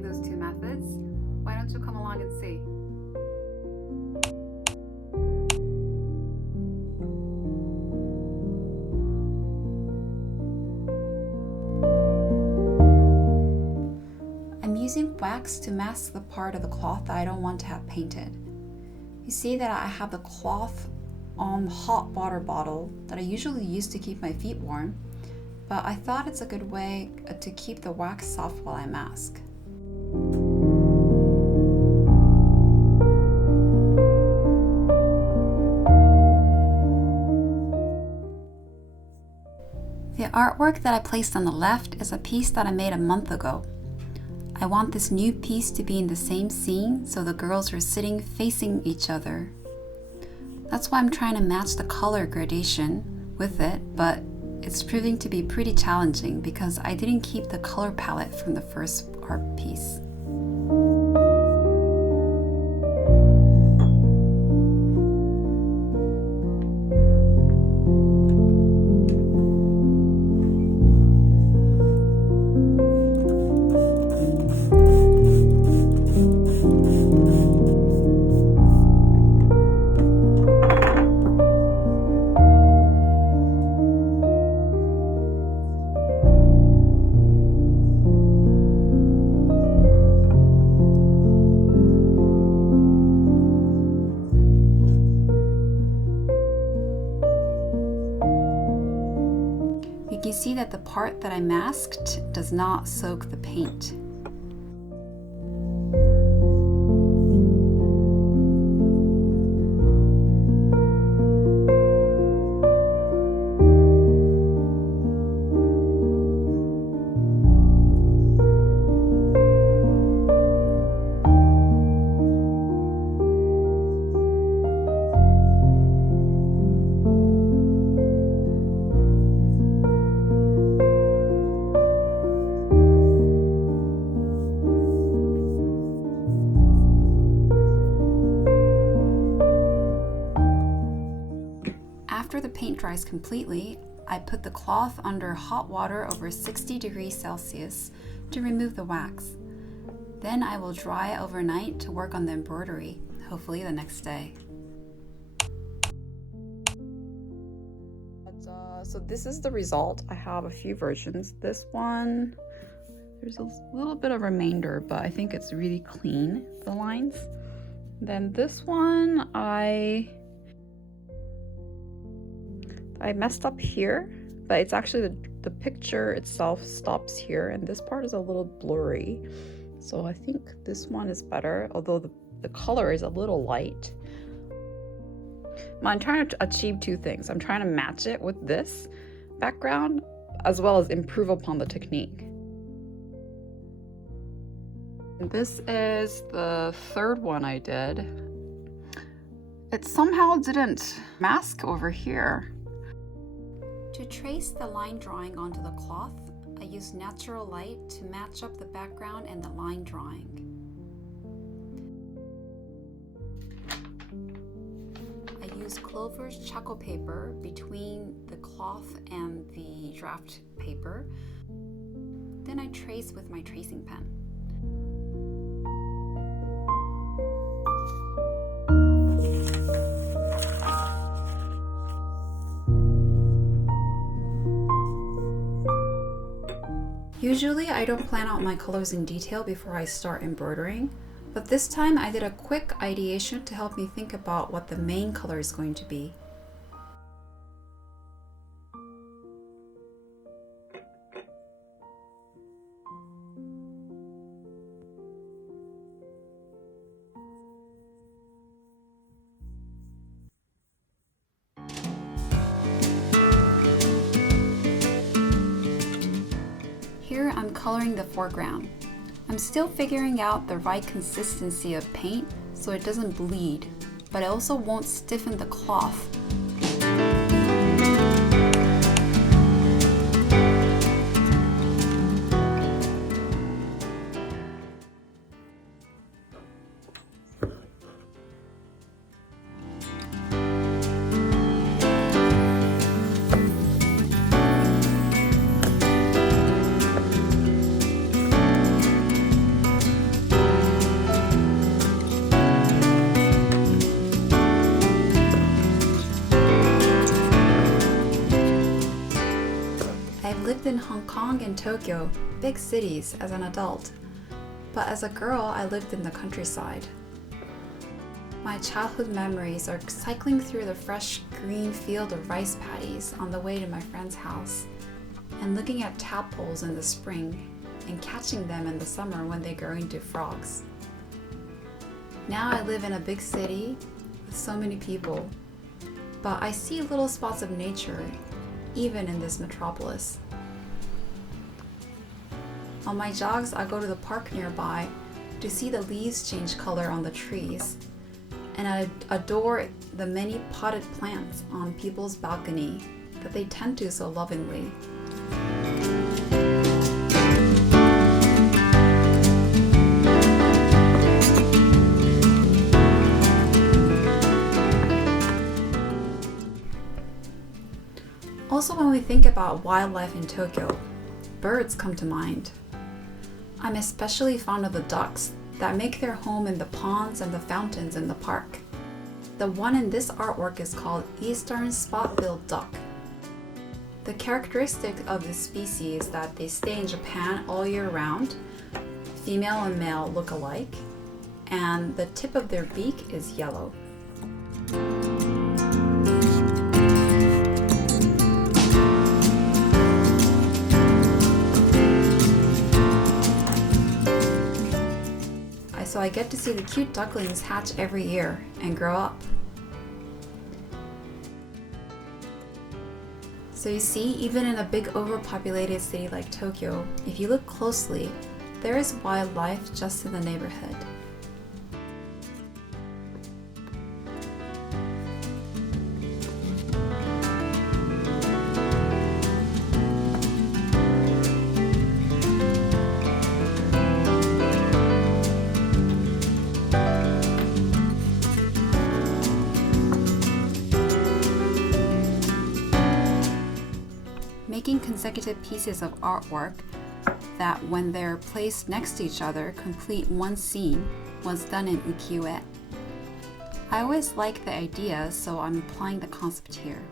combine those two methods. Why don't you come along and see? I'm using wax to mask the part of the cloth that I don't want to have painted. You see that I have the cloth on the hot water bottle that I usually use to keep my feet warm, but I thought it's a good way to keep the wax soft while I mask. The artwork that I placed on the left is a piece that I made a month ago. I want this new piece to be in the same scene, so the girls are sitting facing each other. That's why I'm trying to match the color gradation with it, but it's proving to be pretty challenging because I didn't keep the color palette from the first art piece. You can see that the part that I masked does not soak the paint. After the paint dries completely, I put the cloth under hot water over 60 degrees Celsius to remove the wax. Then I will dry overnight to work on the embroidery, hopefully the next day. So this is the result. I have a few versions. This one, there's a little bit of remainder, but I think it's really clean, the lines. Then this one, I messed up here, but it's actually the picture itself stops here, and this part is a little blurry. So I think this one is better, although the color is a little light. I'm trying to achieve two things. I'm trying to match it with this background, as well as improve upon the technique. This is the third one I did. It somehow didn't mask over here. To trace the line drawing onto the cloth, I use natural light to match up the background and the line drawing. I use Clover's charcoal paper between the cloth and the draft paper. Then I trace with my tracing pen. Usually I don't plan out my colors in detail before I start embroidering, but this time I did a quick ideation to help me think about what the main color is going to be. Here I'm coloring the foreground. I'm still figuring out the right consistency of paint so it doesn't bleed, but it also won't stiffen the cloth. Hong and Tokyo, big cities, as an adult, but as a girl, I lived in the countryside. My childhood memories are cycling through the fresh green field of rice paddies on the way to my friend's house, and looking at tadpoles in the spring and catching them in the summer when they grow into frogs. Now I live in a big city with so many people, but I see little spots of nature even in this metropolis. On my jogs, I go to the park nearby to see the leaves change color on the trees, and I adore the many potted plants on people's balcony that they tend to so lovingly. Also, when we think about wildlife in Tokyo, birds come to mind. I'm especially fond of the ducks that make their home in the ponds and the fountains in the park. The one in this artwork is called Eastern Spot-billed duck. The characteristic of this species is that they stay in Japan all year round. Female and male look alike, and the tip of their beak is yellow. So I get to see the cute ducklings hatch every year and grow up. So you see, even in a big overpopulated city like Tokyo, if you look closely, there is wildlife just in the neighborhood. Making consecutive pieces of artwork that, when they're placed next to each other, complete one scene was done in Ukiyoe. I always like the idea, so I'm applying the concept here.